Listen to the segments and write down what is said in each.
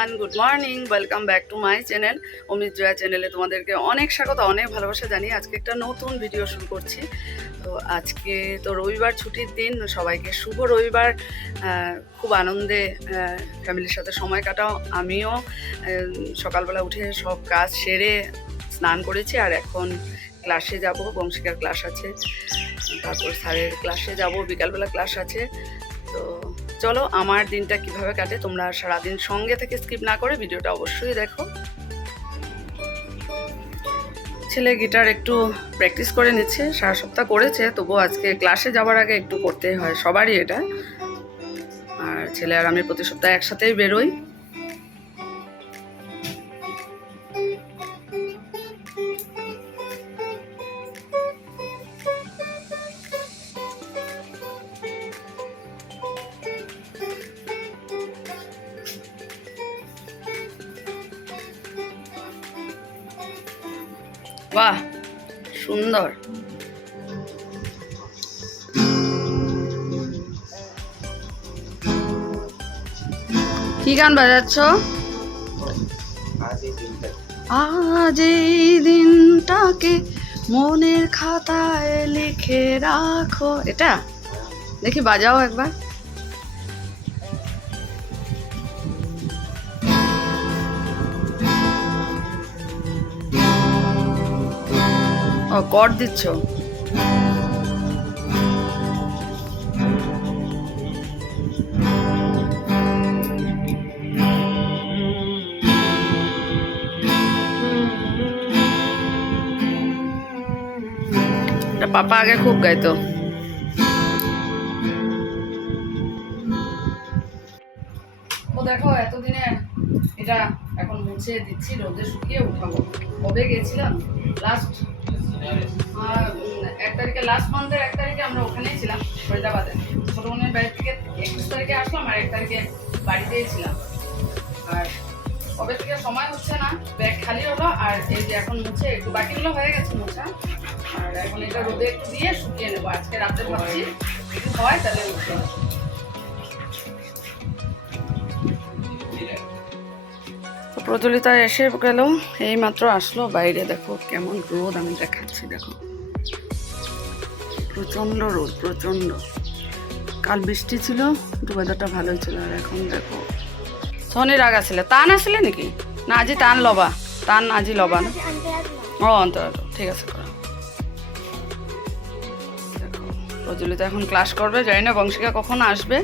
Everyone, good morning, welcome back to my channel Amit Jaya চ্যানেলে তোমাদেরকে অনেক স্বাগত, অনেক ভালোবাসা জানিয়ে আজকে একটা নতুন ভিডিও শুরু করছি। তো আজকে তো রবিবার, ছুটির দিন, সবাইকে শুভ রবিবার। খুব আনন্দে ফ্যামিলির সাথে সময় কাটাও। আমিও সকালবেলা উঠে সব কাজ সেরে স্নান করেছি, আর এখন ক্লাসে যাব, বংশিকার ক্লাস আছে, তারপর স্যারের ক্লাসে যাব, বিকালবেলা ক্লাস আছে। তো চলো আমার দিনটা কিভাবে কাটে তোমরা সারাদিন সঙ্গে থেকে স্কিপ না করে ভিডিওটা অবশ্যই দেখো। ছেলে গিটার একটু প্র্যাকটিস করে নিচ্ছে, সারা সপ্তাহ করেছে, তবুও আজকে ক্লাসে যাওয়ার আগে একটু করতেই হয়, সবারই এটা। আর ছেলে আর আমি প্রতি সপ্তাহে একসাথেই বেরোই। বাহ, সুন্দর। কি গান বাজাচ্ছ? আজ এই দিনটাকে মনের খাতায় লিখে রাখো, এটা দেখি বাজাও একবার। ও, কর্ড দিচ্ছ? পাপা আগে খুব গাইতো। ও দেখো, এতদিনে এটা এখন মুছে দিচ্ছি, রোদে শুকিয়ে উঠাবো। কবে গেছিলাম? লাস্ট 1 তারিখে, লাস্ট মান্থের 1 তারিখে আমরা ওখানেই ছিলাম, ফরিদাবাদে। ছোট বোনের বাড়ি থেকে 21 তারিখে আসলাম, আর 1 তারিখে বাড়িতেই ছিলাম। আর কবে থেকে সময় হচ্ছে না, ব্যাগ খালি হলো। আর এই যে এখন মুছে, একটু বাকিগুলো হয়ে গেছে মোছা, আর এখন এটা রোদে একটু দিয়ে শুকিয়ে নেবো। আজকে রাতে ভাবছি যদি হয় তাহলে উঠে। প্রজ্বলিতা এসে গেল, এই মাত্র আসলো। বাইরে দেখো কেমন রোদ, আমি দেখাচ্ছি, দেখো প্রচণ্ড রোদ, প্রচণ্ড। কাল বৃষ্টি ছিল, একটু ওয়েদারটা ভালোই ছিল, আর এখন দেখো। শনির আগা ছিল, টান আসলে নাকি? না আজি টান লবা, টান আজি লবা না? ও অন্তর, ঠিক আছে করো। দেখো প্রজ্বলিতা এখন ক্লাস করবে, জানি না বংশিকা কখন আসবে।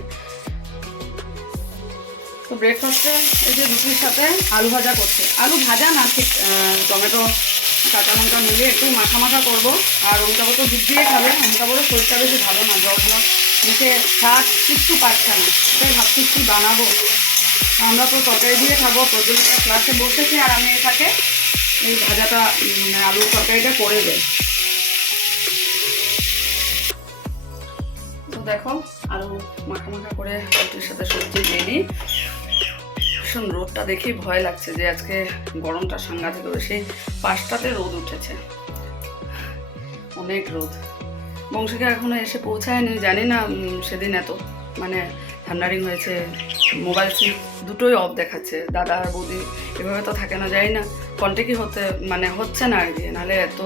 তো ব্রেকফাস্টে এই যে রুটির সাথে আলু ভাজা করছে, আলু ভাজা না ঠিক, টমেটো কাঁচা লঙ্কা মিলিয়ে একটু মাখা মাখা করবো। আর অমিতাভ তো দুধ দিয়ে খাবে, অমিতাভরও শরীরটা বেশি ভালো না, জলগুলো মুখে স্বাদ কিচ্ছু পাচ্ছে না, তাই ভাবছি কি বানাবো। আমরা তো তরকারি দিয়ে খাবো। প্রজ্বলিতা ক্লাসে বসেছি, আর আমি এটাকে এই ভাজাটা, আলুর তরকারিটা করে দেয়। তো দেখো আলু মাখা মাখা করে রুটির সাথে সবজি দিয়ে দিই। ভীষণ রোদটা দেখেই ভয় লাগছে, যে আজকে গরমটা সাংঘাতিক হবে। সেই 5টাতে রোদ উঠেছে, অনেক রোদ। বংশিকা এখনো এসে পৌঁছায়নি, জানি না সেদিন এত মানে থান্ডারিং হয়েছে, মোবাইল সুইচ দুটোই অফ দেখাচ্ছে। দাদা আর বৌদি এভাবে তো থাকে না, যাই না কন্ট্যাক্টই হচ্ছে না আর কি, নাহলে এত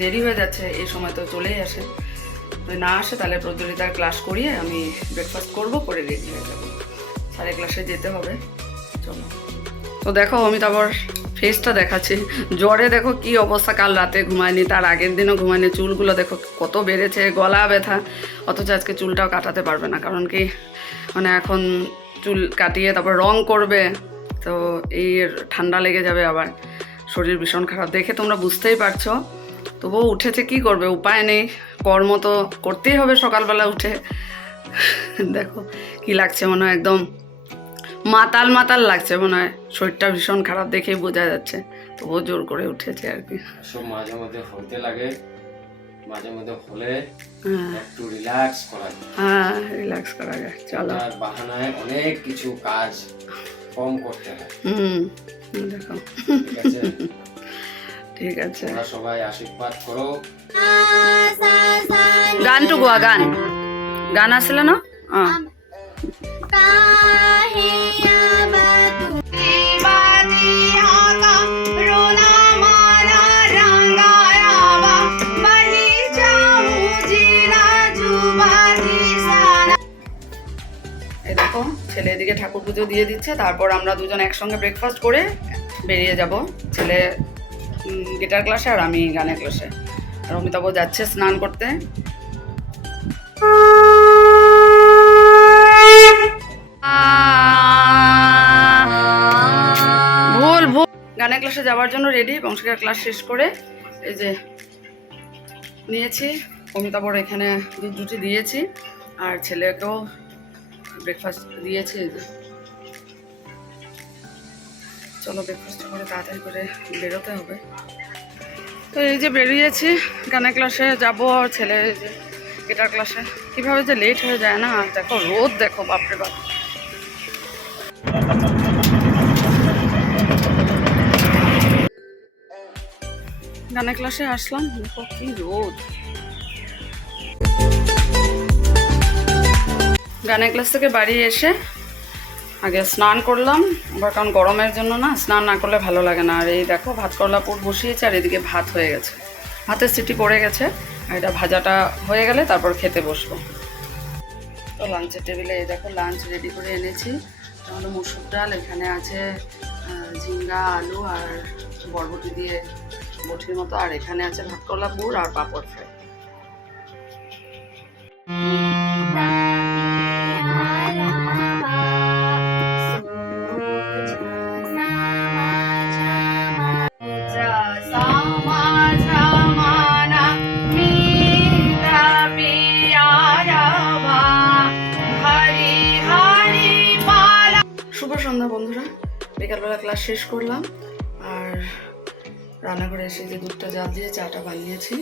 দেরি হয়ে যাচ্ছে। এই সময় তো চলেই আসে, না আসে তাহলে প্রজ্বলিতার ক্লাস করিয়ে আমি ব্রেকফাস্ট করবো, করে রেডি হয়ে যাবো, সাড়ে ক্লাসে যেতে হবে। চলো। তো দেখো আমি তারপর ফেসটা দেখাচ্ছি, জ্বরে দেখো কি অবস্থা। কাল রাতে ঘুমায়নি, তার আগের দিনও ঘুমায়নি। চুলগুলো দেখো কত বেড়েছে, গলা ব্যথা, অথচ আজকে চুলটাও কাটাতে পারবে না, কারণ কি মানে এখন চুল কাটিয়ে তারপর রং করবে, তো এই ঠান্ডা লেগে যাবে, আবার শরীর ভীষণ খারাপ। দেখে তোমরা বুঝতেই পারছো। তবুও উঠেছে, কি করবে, উপায় নেই, কর্ম তো করতেই হবে সকালবেলা উঠে। দেখো কি লাগছে, মনে হয় একদম মাতাল মাতাল লাগছে, মনে হয় শরীরটা ভীষণ খারাপ, দেখেই বোঝা যাচ্ছে। তবুও জোর করে উঠেছে আর কি। সব মাঝে মধ্যে হতে লাগে, মাঝে মধ্যে হলে একটু রিল্যাক্স করা যায়। হ্যাঁ, রিল্যাক্স করা যায়। চলো, আর বাহানায় অনেক কিছু কাজ কম করতে হয়। দেখো ঠিক আছে, ঠিক আছে। তোমরা সবাই আশীর্বাদ করো। গানটু গোয়া, গান আসলে না। ছেলে এদিকে ঠাকুর পুজো দিয়ে দিচ্ছে, তারপর আমরা দুজন একসঙ্গে ব্রেকফাস্ট করে বেরিয়ে যাব। ছেলে গিটার ক্লাসে আর আমি গানের ক্লাসে। আর অমিতাভ যাচ্ছে স্নান করতে। ভুল ভুল গানের ক্লাসে যাওয়ার জন্য রেডি। বংশিকার ক্লাস শেষ করে এই যে নিয়েছি, অমিতাভর এখানে দুধ রুটি দিয়েছি আর ছেলেকেও ব্রেকফাস্ট দিয়েছি। এই যে চলো ব্রেকফাস্ট করে তাড়াতাড়ি করে বেরোতে হবে। তো এই যে বেরিয়েছি, গানের ক্লাসে যাবো আর ছেলে এই যে গিটার ক্লাসে। কীভাবে যে লেট হয়ে যায় না, দেখো রোদ দেখো, বাপরে বাপ। গানের ক্লাসে আসলাম, দেখো কি রোদ। গানের ক্লাস থেকে বাড়ি এসে আগে স্নান করলাম, আবার কারণ গরমের জন্য না স্নান না করলে ভালো লাগে না। আর এই দেখো ভাত করলা পুর বসিয়েছে আর এদিকে ভাত হয়ে গেছে, ভাতের সিটি পড়ে গেছে। আর এটা ভাজাটা হয়ে গেলে তারপর খেতে বসবো। তো লাঞ্চের টেবিলে এই দেখো লাঞ্চ রেডি করে এনেছি। এটা হলো মসুর ডাল, এখানে আছে ঝিঙ্গা, আলু আর বরবটি দিয়ে বটির মতো, আর এখানে আছে ভাত করলা পুর আর পাঁপড় ফ্রাই। শুভ সন্ধ্যা বন্ধুরা, বিকালবেলা ক্লাস শেষ করলাম আর রান্নাঘরে এসে যে দুধটা জাল দিয়ে চাটা বানিয়েছি।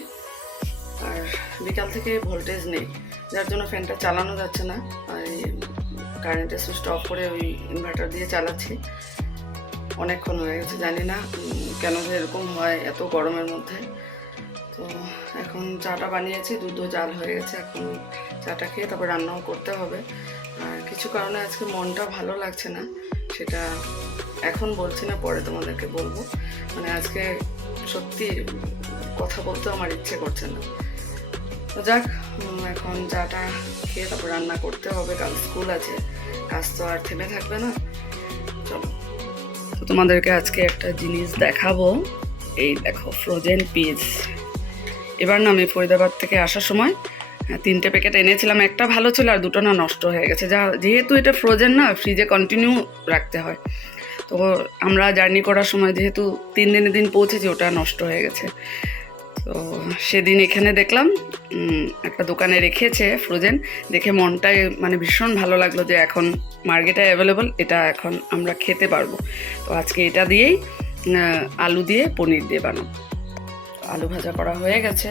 আর বিকাল থেকে ভোল্টেজ নেই, যার জন্য ফ্যানটা চালানো যাচ্ছে না। আর কারেন্টের সুইচটা অফ করে ওই ইনভার্টার দিয়ে চালাচ্ছি। অনেকক্ষণ হয়ে গেছে, জানি না কেন যে এরকম হয় এত গরমের মধ্যে। তো এখন চাটা বানিয়েছি, দুধও জাল হয়ে গেছে। এখন চাটা খেয়ে তারপর রান্নাও করতে হবে। আর কিছু কারণে আজকে মনটা ভালো লাগছে না, সেটা এখন বলছি না, পরে তোমাদেরকে বলবো। মানে আজকে সত্যি কথা বলতে আমার ইচ্ছে করছে না। তো যাক, এখন চাটা খেয়ে তারপর রান্না করতে হবে, কাল স্কুল আছে, কাজ তো আর থেমে থাকবে না। চলো, তো তোমাদেরকে আজকে একটা জিনিস দেখাবো। এই দেখো ফ্রোজেন পিস। এবার না আমি ফরিদাবাদ থেকে আসার সময় 3টে প্যাকেট এনেছিলাম, একটা ভালো ছিল আর 2টো না নষ্ট হয়ে গেছে। যেহেতু এটা ফ্রোজেন না, ফ্রিজে কন্টিনিউ রাখতে হয়। তো আমরা জার্নি করার সময় যেহেতু 3 দিনের দিন পৌঁছেছি, ওটা নষ্ট হয়ে গেছে। তো সেদিন এখানে দেখলাম একটা দোকানে রেখেছে ফ্রোজেন, দেখে মনটাই মানে ভীষণ ভালো লাগলো যে এখন মার্কেটে অ্যাভেলেবল, এটা এখন আমরা খেতে পারবো। তো আজকে এটা দিয়েই আলু দিয়ে পনির দিয়ে বানাবো। আলু ভাজা করা হয়ে গেছে।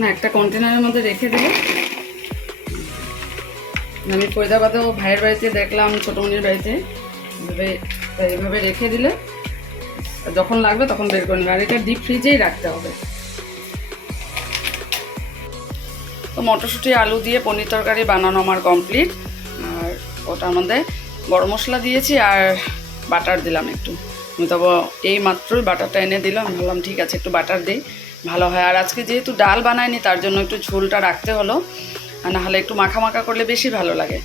না একটা কন্টেনারের মধ্যে রেখে দিলে, আমি ফরিদাবাদেও ভাইয়ের বাড়িতে দেখলাম, ছোটমণির বাড়িতে এইভাবে রেখে দিলে যখন লাগবে তখন বের করে নেবে। আর এটা ডিপ ফ্রিজেই রাখতে হবে। তো মটরশুঁটি আলু দিয়ে পনির তরকারি বানানো আমার কমপ্লিট। আর ওটার মধ্যে গরম মশলা দিয়েছি আর বাটার দিলাম একটু। তবে এই মাত্রই বাটারটা এনে দিলাম, ভাবলাম ঠিক আছে একটু বাটার দিই, ভালো হয়। আর আজকে যেহেতু ডাল বানাইনি, তার জন্য একটু ঝোলটা রাখতে হলো, আর নাহলে একটু মাখা মাখা করলে বেশি ভালো লাগে।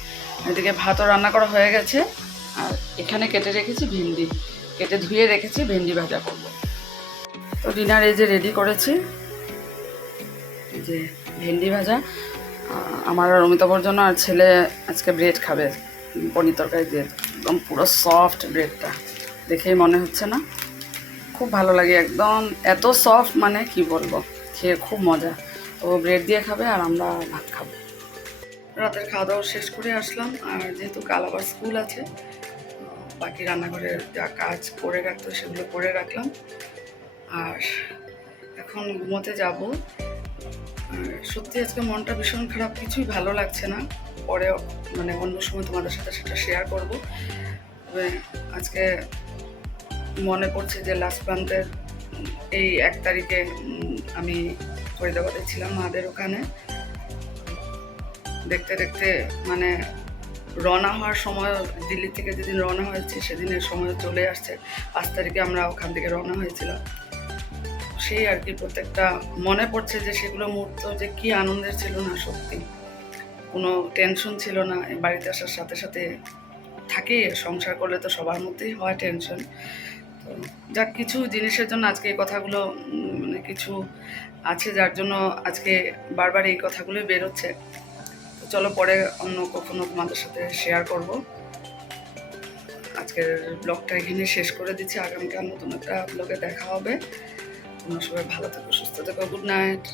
এদিকে ভাতও রান্না করা হয়ে গেছে। আর এখানে কেটে রেখেছি ভেন্ডি, কেটে ধুয়ে রেখেছি, ভেন্ডি ভাজা করব। তো ডিনার এই যে রেডি করেছি, এই যে ভেন্ডি ভাজা আমার আর অমিতাভর জন্য। আর ছেলে আজকে ব্রেড খাবে পনির তরকারি দিয়ে, একদম পুরো সফট ব্রেডটা, দেখেই মনে হচ্ছে না, খুব ভালো লাগে একদম, এত সফট মানে কি বলবো, খেয়ে খুব মজা। তো ব্রেড দিয়ে খাবে আর আমরা ভাত খাবো। রাতের খাওয়া দাওয়া শেষ করে আসলাম। আর যেহেতু কাল আবার স্কুল আছে, বাকি রান্নাঘরের যা কাজ করে রাখতো সেগুলো করে রাখলাম। আর এখন ঘুমোতে যাব। আর সত্যি আজকে মনটা ভীষণ খারাপ, কিছুই ভালো লাগছে না। পরে মানে অন্য সময় তোমাদের সাথে সেটা শেয়ার করব। তবে আজকে মনে পড়ছে যে লাস্ট প্রান্তের এই 1 তারিখে আমি ফরিদাবাদে ছিলাম মাদের ওখানে। দেখতে দেখতে মানে রওনা হওয়ার সময়, দিল্লি থেকে যেদিন রওনা হয়েছে সেদিনের সময় চলে আসছে। 5 তারিখে আমরা ওখান থেকে রওনা হয়েছিলাম। সেই আর কি প্রত্যেকটা মনে পড়ছে যে সেগুলো মুহূর্ত যে কি আনন্দের ছিল না, সত্যি কোনো টেনশন ছিল না। এই বাড়িতে আসার সাথে সাথে থাকে, সংসার করলে তো সবার মধ্যেই হয় টেনশন। তো যাক, কিছু জিনিসের জন্য আজকে এই কথাগুলো মানে কিছু আছে যার জন্য আজকে বারবার এই কথাগুলোই বেরোচ্ছে। তো চলো পরে অন্য কখনো তোমাদের সাথে শেয়ার করব। আজকের ব্লগটা এখানে শেষ করে দিচ্ছি, আগামীকাল নতুন একটা ব্লগে দেখা হবে। তোমরা সবাই ভালো থেকো, সুস্থ থেকো, গুড নাইট।